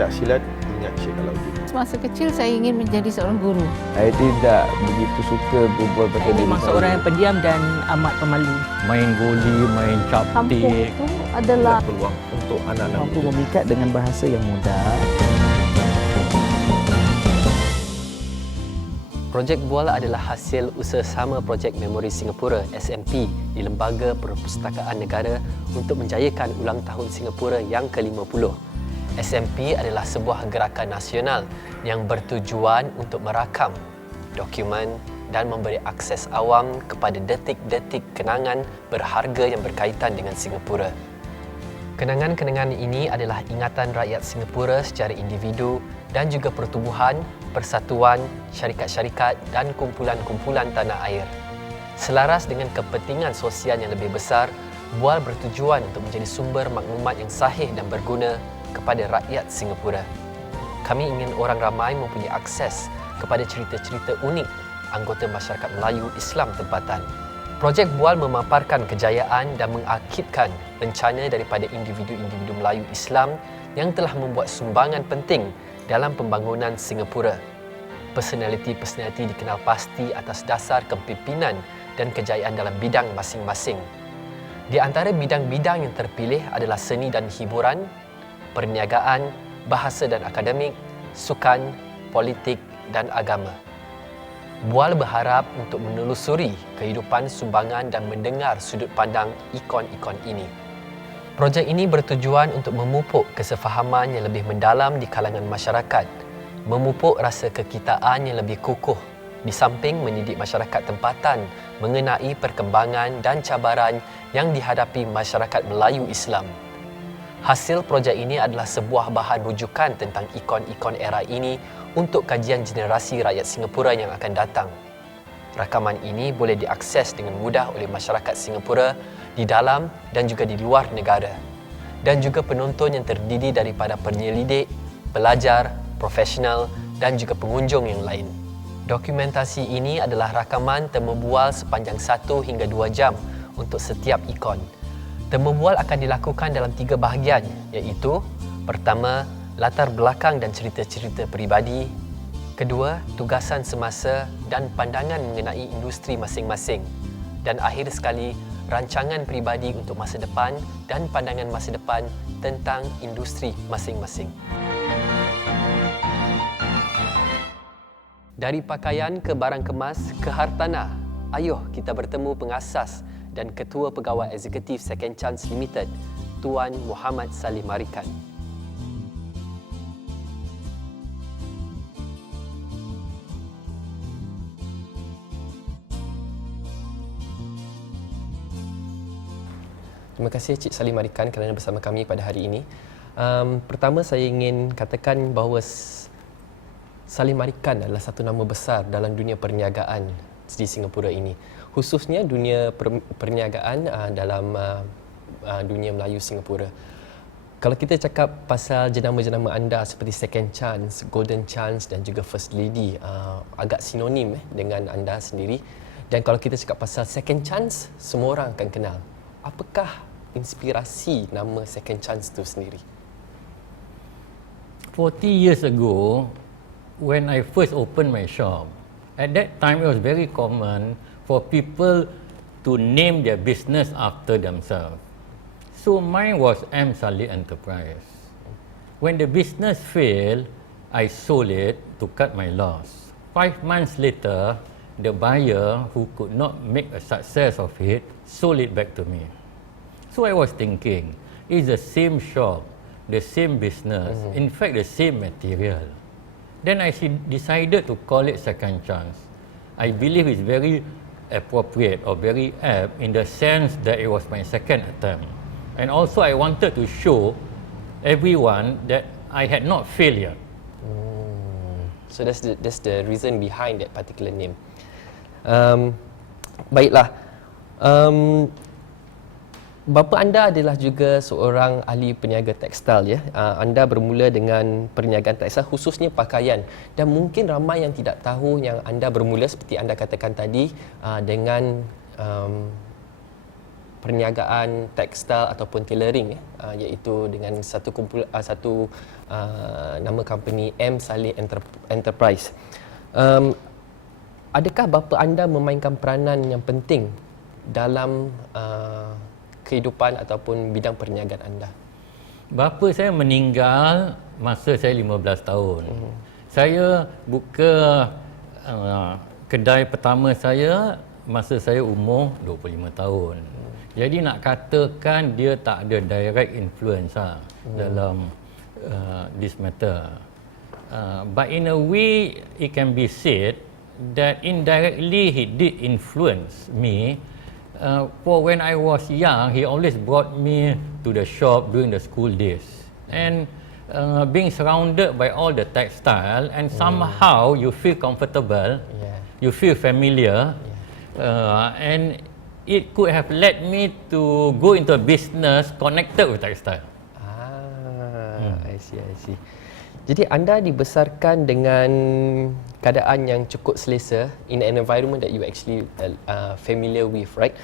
pencak silat, ingat Syekh Alauddin. Semasa kecil saya ingin menjadi seorang guru. Saya tidak begitu suka berbual pasal diri memang seorang yang pendiam dan amat pemalu. Main goli, main Kampung captik. itu adalah Peluang untuk anak-anak Mampu muda. memikat dengan bahasa yang mudah. Projek Bual adalah hasil usaha-sama Projek Memori Singapura SMP di Lembaga Perpustakaan Negara untuk menjayakan ulang tahun Singapura yang ke-50. SMP adalah sebuah gerakan nasional yang bertujuan untuk merakam, dokumen dan memberi akses awam kepada detik-detik kenangan berharga yang berkaitan dengan Singapura. Kenangan-kenangan ini adalah ingatan rakyat Singapura secara individu dan juga pertubuhan, persatuan, syarikat-syarikat dan kumpulan-kumpulan tanah air. Selaras dengan kepentingan sosial yang lebih besar, Bual bertujuan untuk menjadi sumber maklumat yang sahih dan berguna kepada rakyat Singapura. Kami ingin orang ramai mempunyai akses kepada cerita-cerita unik anggota masyarakat Melayu Islam tempatan. Projek Bual memaparkan kejayaan dan mengakidkan rencana daripada individu-individu Melayu Islam yang telah membuat sumbangan penting dalam pembangunan Singapura. Personaliti-personaliti dikenal pasti atas dasar kepimpinan dan kejayaan dalam bidang masing-masing. Di antara bidang-bidang yang terpilih adalah seni dan hiburan, perniagaan, bahasa dan akademik, sukan, politik dan agama. Bual berharap untuk menelusuri kehidupan sumbangan dan mendengar sudut pandang ikon-ikon ini. Projek ini bertujuan untuk memupuk kesefahaman yang lebih mendalam di kalangan masyarakat, memupuk rasa kekitaan yang lebih kukuh, di samping mendidik masyarakat tempatan mengenai perkembangan dan cabaran yang dihadapi masyarakat Melayu Islam. Hasil projek ini adalah sebuah bahan rujukan tentang ikon-ikon era ini untuk kajian generasi rakyat Singapura yang akan datang. Rakaman ini boleh diakses dengan mudah oleh masyarakat Singapura di dalam dan juga di luar negara, dan juga penonton yang terdiri daripada penyelidik, pelajar, profesional dan juga pengunjung yang lain. Dokumentasi ini adalah rakaman temu bual sepanjang 1 hingga 2 jam untuk setiap ikon. Temu bual akan dilakukan dalam 3 bahagian, iaitu pertama, latar belakang dan cerita-cerita peribadi. Kedua, tugasan semasa dan pandangan mengenai industri masing-masing. Dan akhir sekali, rancangan peribadi untuk masa depan dan pandangan masa depan tentang industri masing-masing. Dari pakaian ke barang kemas ke hartanah, ayuh kita bertemu pengasas dan Ketua Pegawai Eksekutif Second Chance Limited, Tuan Muhammad Salleh Marican. Terima kasih Cik Salleh Marican kerana bersama kami pada hari ini. Pertama saya ingin katakan bahawa Salleh Marican adalah satu nama besar dalam dunia perniagaan di Singapura ini. Khususnya dunia perniagaan dalam dunia Melayu Singapura. Kalau kita cakap pasal jenama-jenama anda seperti Second Chance, Golden Chance dan juga First Lady, agak sinonim dengan anda sendiri. Dan kalau kita cakap pasal Second Chance, semua orang akan kenal. Apakah inspirasi nama Second Chance itu sendiri? 40 years ago, when I first opened my shop, at that time it was very common for people to name their business after themselves. So mine was M. Salleh Enterprise. When the business failed, I sold it to cut my loss. 5 months later, the buyer who could not make a success of it sold it back to me. So I was thinking, it's the same shop, the same business, in fact the same material. Then I decided to call it Second Chance. I believe it's very appropriate or very apt in the sense that it was my second attempt. And also I wanted to show everyone that I had not failed yet. So that's the reason behind that particular name. Baiklah. Bapa anda adalah juga seorang ahli peniaga tekstil, ya. Anda bermula dengan perniagaan tekstil khususnya pakaian, dan mungkin ramai yang tidak tahu yang anda bermula seperti anda katakan tadi dengan perniagaan tekstil ataupun tailoring, iaitu dengan satu nama company Salleh Enterprise. Adakah bapa anda memainkan peranan yang penting dalam kehidupan ataupun bidang perniagaan anda? Bapa saya meninggal masa saya 15 tahun. Saya buka kedai pertama saya masa saya umur 25 tahun. Jadi nak katakan dia tak ada direct influence dalam this matter. But in a way it can be said that indirectly he did influence me. For when I was young, he always brought me to the shop during the school days. And being surrounded by all the textile, and somehow you feel comfortable, you feel familiar, and it could have led me to go into a business connected with textile. I see. Jadi anda dibesarkan dengan keadaan yang cukup selesa in an environment that you actually familiar with, right?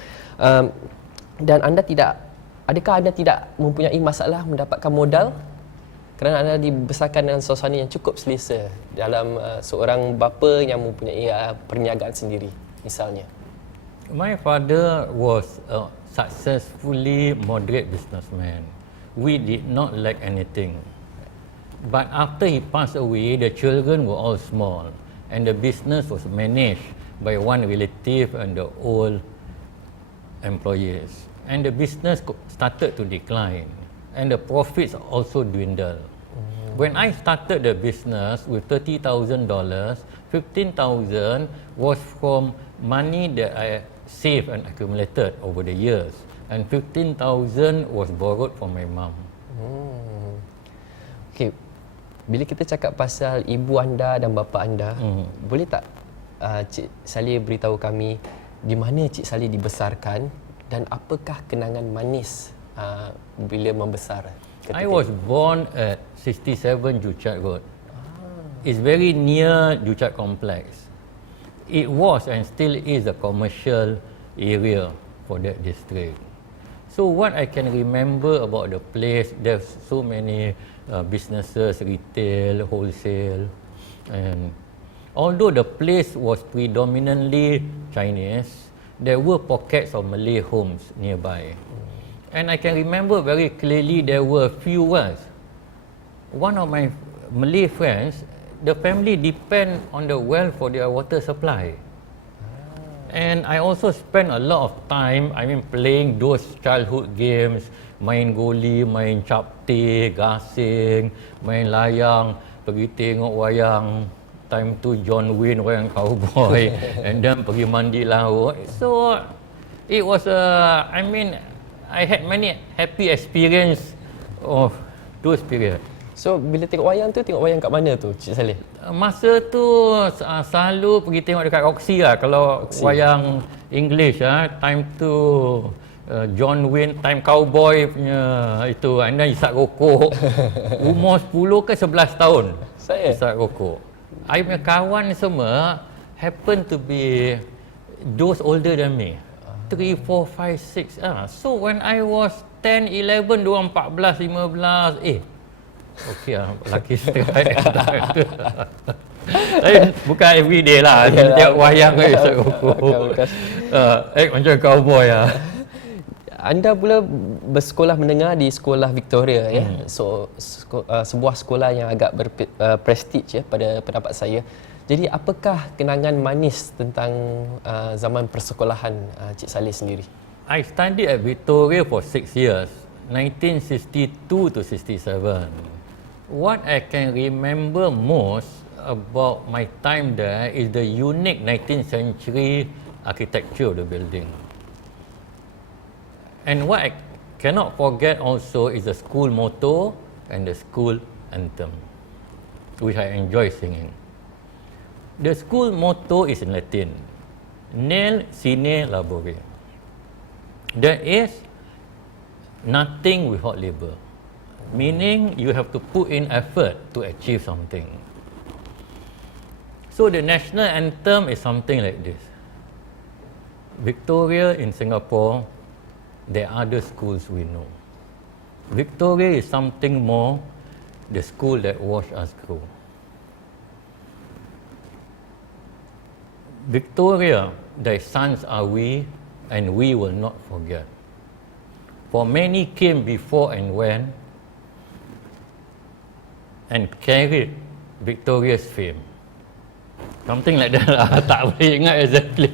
Dan adakah anda tidak mempunyai masalah mendapatkan modal kerana anda dibesarkan dengan suasana yang cukup selesa dalam seorang bapa yang mempunyai perniagaan sendiri misalnya? My father was a successfully moderate businessman. We did not lack anything. But after he passed away, the children were all small and the business was managed by one relative and the old employees. And the business started to decline and the profits also dwindled. When I started the business with $30,000, $15,000 was from money that I saved and accumulated over the years, and $15,000 was borrowed from my mom. Okay, bila kita cakap pasal ibu anda dan bapa anda, boleh tak Cik Salleh beritahu kami di mana Cik Salleh dibesarkan dan apakah kenangan manis bila membesar? I was born at 67 Juchat Road. It's very near Juchat Complex. It was and still is a commercial area for that district. So what I can remember about the place, there's so many businesses, retail, wholesale, and although the place was predominantly Chinese, there were pockets of Malay homes nearby. And I can remember very clearly there were few wells. One of my Malay friends, the family depend on the well for their water supply. And I also spent a lot of time, playing those childhood games, main goli, main capte, gasing, main layang, pergi tengok wayang, time tu John Wayne, wayang cowboy, and then pergi mandi laut. So it was I had many happy experience of those period. So bila tengok wayang kat mana tu Cik Salleh? Masa tu selalu pergi tengok dekat Roxy lah kalau wayang English time tu John Wayne, time cowboy punya itu, anda isap rokok. Umur 10 ke 11 tahun Saya? isap rokok. I punya kawan semua happen to be those older than me. 3, 4, 5, 6. So when I was 10, 11, diorang 14, 15, okey lah, lelaki strike. Bukan everyday lah, tiap wayang isap rokok. Macam cowboy lah. Anda pula bersekolah menengah di sekolah Victoria, ya. So sebuah sekolah yang agak berprestige pada pendapat saya. Jadi apakah kenangan manis tentang zaman persekolahan Cik Salleh sendiri? I studied at Victoria for 6 years, 1962 to 67. What I can remember most about my time there is the unique 19th century architecture of the building. And what I cannot forget also is the school motto and the school anthem, which I enjoy singing. The school motto is in Latin, Nil sine labore. There is nothing without labor, meaning you have to put in effort to achieve something. So the national anthem is something like this. Victoria in Singapore, there are other schools we know. Victoria is something more, the school that watched us grow. Victoria, thy sons are we, and we will not forget. For many came before and went, and carried Victoria's fame. Something like that lah. Tak boleh ingat exactly.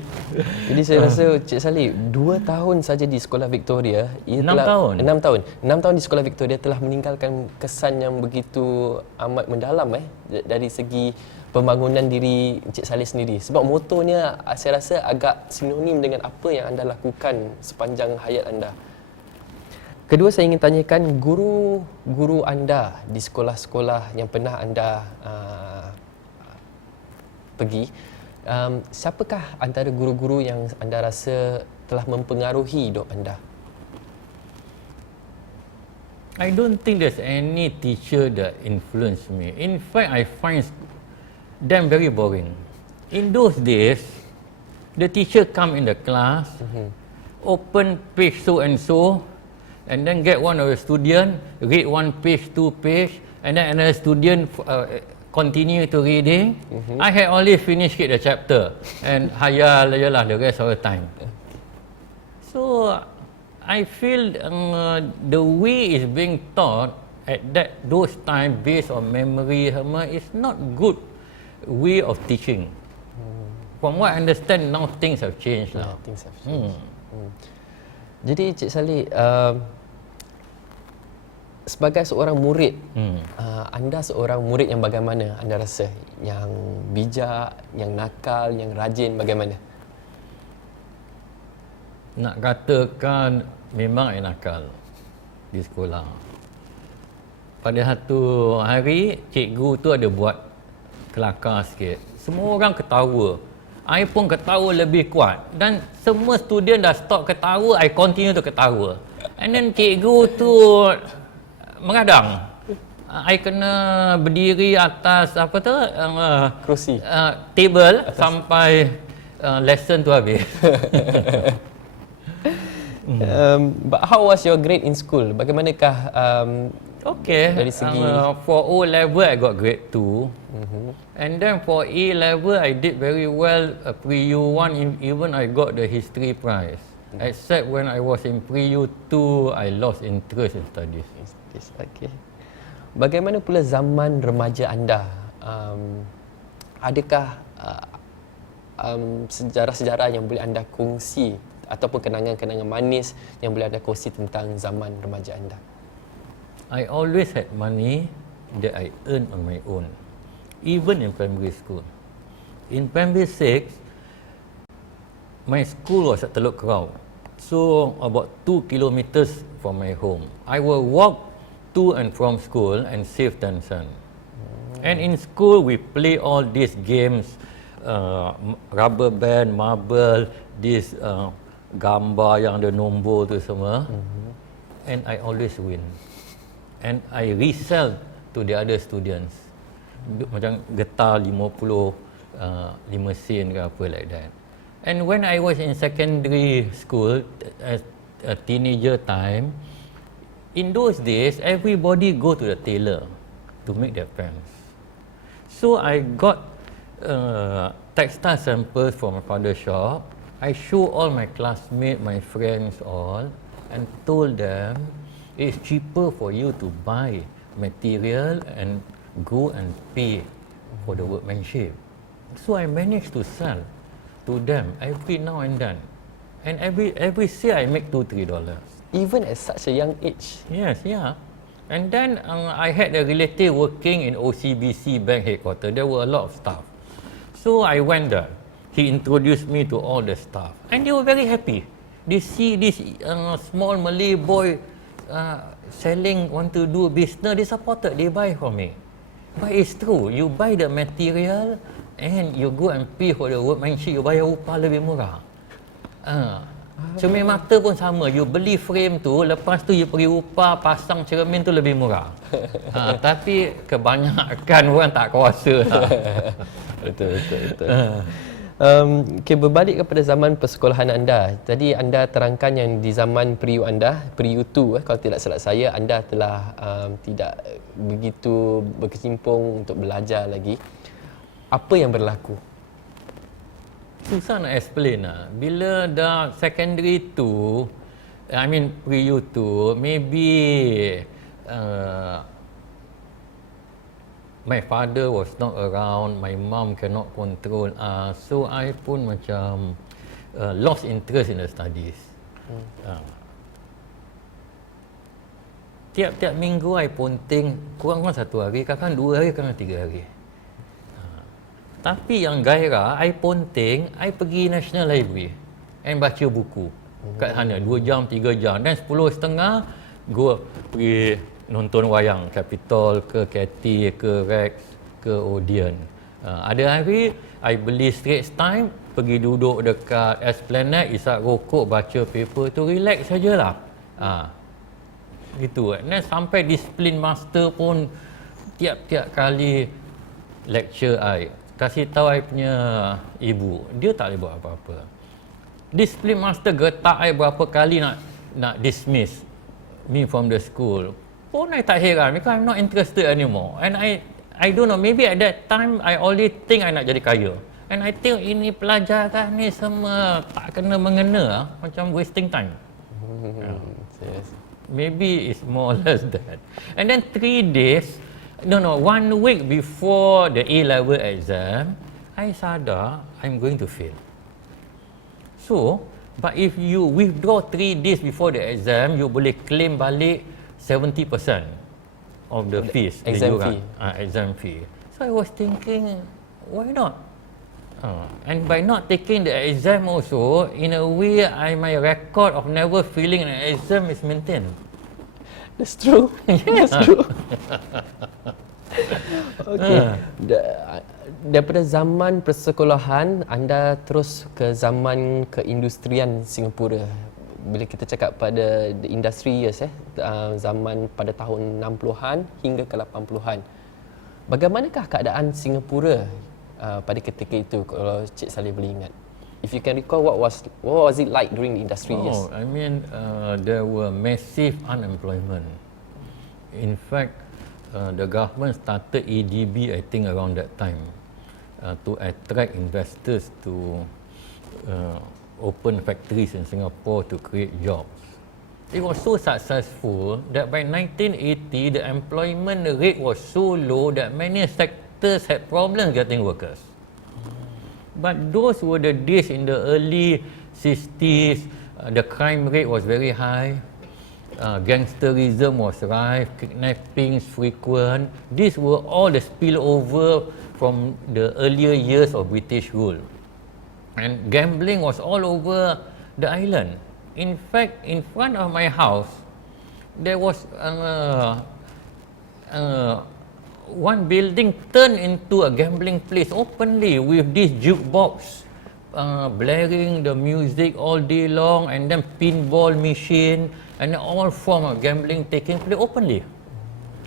Jadi saya rasa Cik Salleh 2 tahun saja di sekolah Victoria, 6 tahun. 6 tahun di sekolah Victoria telah meninggalkan kesan yang begitu amat mendalam dari segi pembangunan diri Cik Salleh sendiri. Sebab motonya saya rasa agak sinonim dengan apa yang anda lakukan sepanjang hayat anda. Kedua, saya ingin tanyakan guru-guru anda di sekolah-sekolah yang pernah anda pergi. Siapakah antara guru-guru yang anda rasa telah mempengaruhi hidup anda? I don't think there's any teacher that influenced me. In fact, I find them very boring. In those days, the teacher come in the class, open page so and so, and then get one of the student, read 1 page, 2 page, and then another student continue to reading. I had only finished the chapter and hayal lah the rest of the time. So I feel the way is being taught at those time based on memory is not good way of teaching. From what I understand now, things have changed lah. Things have changed. Jadi Cik Salleh, sebagai seorang murid, anda seorang murid yang bagaimana anda rasa? Yang bijak, yang nakal, yang rajin, bagaimana? Nak katakan memang saya nakal di sekolah. Pada satu hari, cikgu tu ada buat kelakar sikit. Semua orang ketawa. I pun ketawa lebih kuat. Dan semua student dah stop ketawa, I continue to ketawa. And then cikgu tu mengadang. I kena berdiri atas apa tu? Kerusi. Table sampai lesson tu habis. But how was your grade in school? Bagaimanakah Okay. dari segi for O level I got grade 2. And then for A level I did very well. Pre-U1 even I got the history prize. Except when I was in pre-U2 I lost interest in studies. Okay. Bagaimana pula zaman remaja anda? Adakah sejarah-sejarah yang boleh anda kongsi ataupun kenangan-kenangan manis yang boleh anda kongsi tentang zaman remaja anda? I always had money that I earned on my own, even in primary school. In primary 6, my school was at Teluk Kurau, so about 2 kilometers from my home. I will walk to and from school and save 10 cents. And in school, we play all these games, rubber band, marble, this gambar yang ada nombor tu semua. And I always win. And I resell to the other students. Macam getah 50, 5 sen ke apa like that. And when I was in secondary school, a teenager time, in those days, everybody go to the tailor to make their pants. So I got textile samples from my father's shop. I show all my classmates, my friends all, and told them, it's cheaper for you to buy material and go and pay for the workmanship. So I managed to sell to them every now and then. And every year I make $2-3. Even at such a young age? Yes, yeah. And then I had a relative working in OCBC bank headquarters. There were a lot of staff. So I went there. He introduced me to all the staff. And they were very happy. They see this small Malay boy selling, want to do business, they supported, they buy from me. But it's true, you buy the material and you go and pay for the workmanship, you bayar upah lebih murah. Cermin mata pun sama, you beli frame tu, lepas tu you pergi upah pasang cermin tu lebih murah. Tapi kebanyakan orang tak kuasa lah. Betul. Okay, berbalik kepada zaman persekolahan anda. Tadi anda terangkan yang di zaman periu anda, periu 2, kalau tidak salah saya, anda telah tidak begitu berkecimpung untuk belajar lagi. Apa yang berlaku? Susah nak explain lah. Bila dah secondary tu, I mean pre-U tu, maybe my father was not around, my mom cannot control us, so I pun macam lost interest in the studies. Tiap-tiap minggu I ponting kurang-kurang 1 hari, kadang 2 hari, kadang 3 hari. Tapi yang gairah, I ponting, I pergi National Library and baca buku kat sana 2 jam, 3 jam, dan 10:30 go pergi nonton wayang Capitol ke Cathy ke Rex ke Odeon. Ada hari I beli Straits Time, pergi duduk dekat Esplanade, isap rokok, baca paper tu, relax sajalah. Gitu. Dan sampai disiplin master pun tiap-tiap kali lecture I kasih tahu I punya ibu, dia tak boleh buat apa-apa. Discipline master getak I berapa kali nak dismiss me from the school. Pun I tak heran because I'm not interested anymore. And I don't know, maybe at that time I only think I nak jadi kaya. And I think ini pelajaran ni semua tak kena mengena, macam wasting time. Maybe it's more or less that. And then 1 week before the A-level exam, I sadar I'm going to fail. So, but if you withdraw 3 days before the exam, you boleh claim balik 70% of the fees. Exam fee. Exam fee. So I was thinking, why not? And by not taking the exam also, in a way, my record of never failing an exam is maintained. That's true. That's true. Okay. Daripada zaman persekolahan, anda terus ke zaman keindustrian Singapura. Bila kita cakap pada the industry years, zaman pada tahun 60-an hingga ke 80-an. Bagaimanakah keadaan Singapura pada ketika itu, kalau Cik Salleh boleh ingat? If you can recall, what was it like during the industry years? I mean, there were massive unemployment. In fact, the government started EDB, I think, around that time to attract investors to open factories in Singapore to create jobs. It was so successful that by 1980, the employment rate was so low that many sectors had problems getting workers. But those were the days in the early 60s, the crime rate was very high, gangsterism was rife, kidnappings frequent. These were all the spillover from the earlier years of British rule. And gambling was all over the island. In fact, in front of my house, there was one building turned into a gambling place openly with this jukebox blaring the music all day long, and then pinball machine, and all form of gambling taking place openly.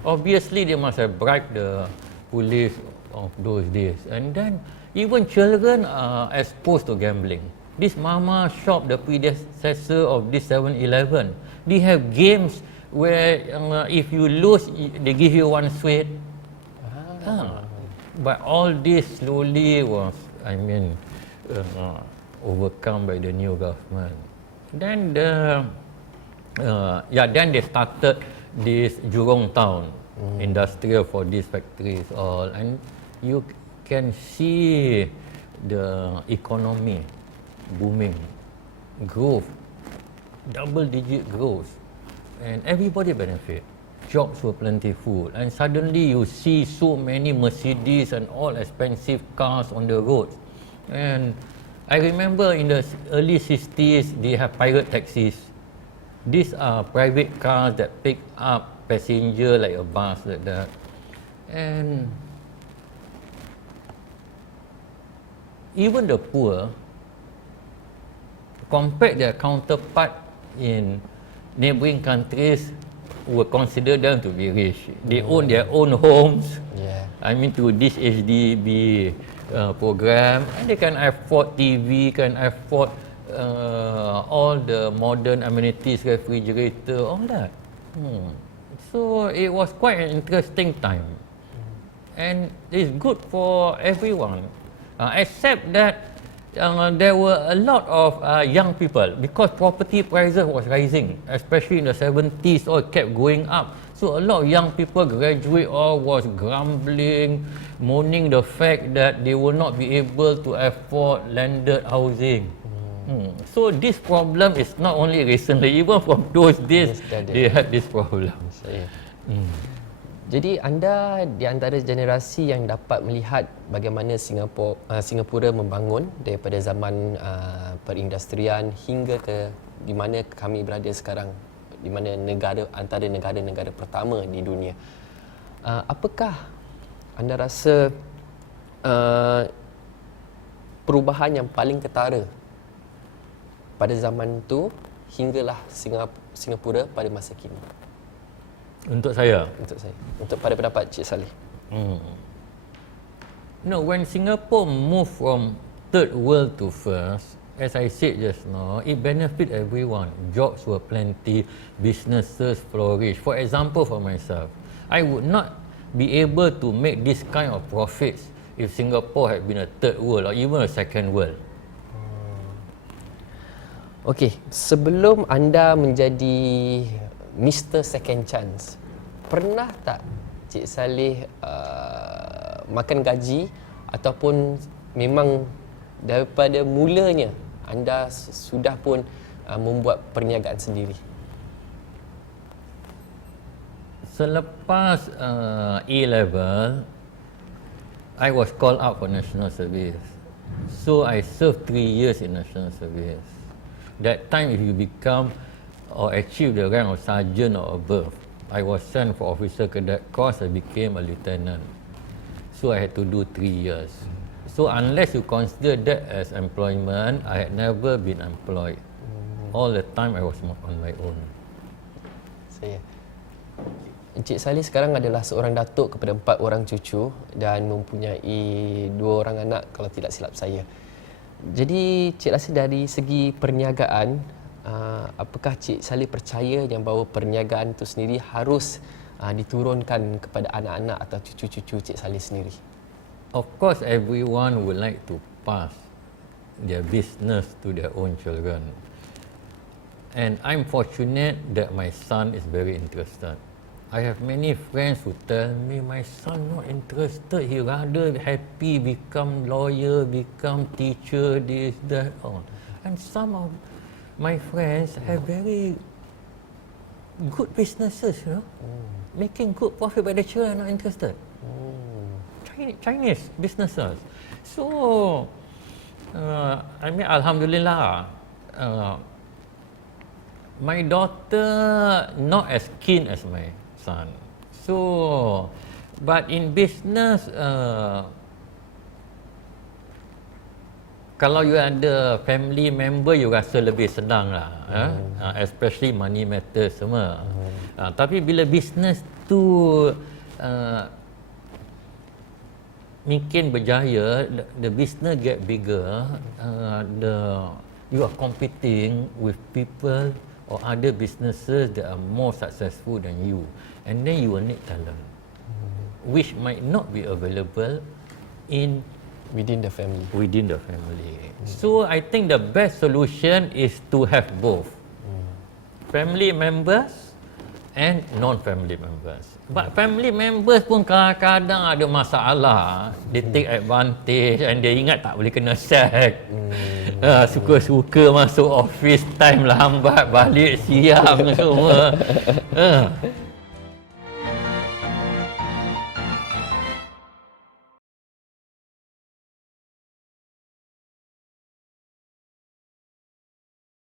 Obviously, they must have bribed the police of those days. And then even children are exposed to gambling. This mama shop, the predecessor of this 7-Eleven, they have games where if you lose, they give you 1 sweet. But all this slowly was, overcome by the new government. Then then they started this Jurong town, industrial for these factories all, and you can see the economy booming, growth, double-digit growth, and everybody benefit. Jobs were plentiful, and suddenly you see so many Mercedes and all expensive cars on the road. And I remember in the early 60s, they have pirate taxis. These are private cars that pick up passenger like a bus like that. And even the poor, compared their counterpart in neighboring countries, were considered them to be rich. They own their own homes. To this HDB, program, and they can afford TV, can afford all the modern amenities, refrigerator, all that. So it was quite an interesting time, and it's good for everyone, except that there were a lot of young people, because property prices was rising, especially in the 70s, all kept going up. So a lot of young people graduate or was grumbling, mourning the fact that they will not be able to afford landed housing. So this problem is not only recently, even from those days they had this problem. Jadi anda di antara generasi yang dapat melihat bagaimana Singapura membangun daripada zaman perindustrian hingga ke di mana kami berada sekarang, di mana antara negara-negara pertama di dunia. Apakah anda rasa perubahan yang paling ketara pada zaman tu hinggalah Singapura pada masa kini? Untuk saya, untuk pada pendapat Cik Salleh. No, when Singapore moved from third world to first, as I said just now, it benefit everyone. Jobs were plenty, businesses flourish. For example, for myself, I would not be able to make this kind of profits if Singapore had been a third world or even a second world. Okey, sebelum anda menjadi Mr. Second Chance, pernah tak Cik Salleh makan gaji ataupun memang daripada mulanya anda sudah pun membuat perniagaan sendiri? Selepas A-level, I was called out for national service. So I served 3 years in national service. That time if you become or achieve the rank of sergeant or above, I was sent for officer cadet course, I became a lieutenant. So I had to do 3 years. So unless you consider that as employment, I had never been employed. All the time I was on my own. Encik Salleh sekarang adalah seorang datuk kepada 4 orang cucu dan mempunyai 2 orang anak kalau tidak silap saya. Jadi Cik rasa dari segi perniagaan, apakah Cik Salleh percaya yang bahawa perniagaan itu sendiri harus diturunkan kepada anak-anak atau cucu-cucu Cik Salleh sendiri? Of course, everyone would like to pass their business to their own children. And I'm fortunate that my son is very interested. I have many friends who tell me, my son not interested, he rather happy become lawyer, become teacher, this, that, all. And some of my friends have very good businesses, you know, making good profit, but the children are not interested. Chinese businesses. So, I mean, alhamdulillah, my daughter not as keen as my son. So, but in business, kalau you ada family member, you rasa lebih senang lah, especially money matters semua. Tapi bila business tu makin berjaya, the business get bigger, you are competing with people or other businesses that are more successful than you, and then you will need talent, which might not be available within the family. So I think the best solution is to have both family members and non-family members. But family members pun kadang-kadang ada masalah. They take advantage and they ingat tak boleh kena sack. Suka-suka masuk office time lambat, balik siang semua.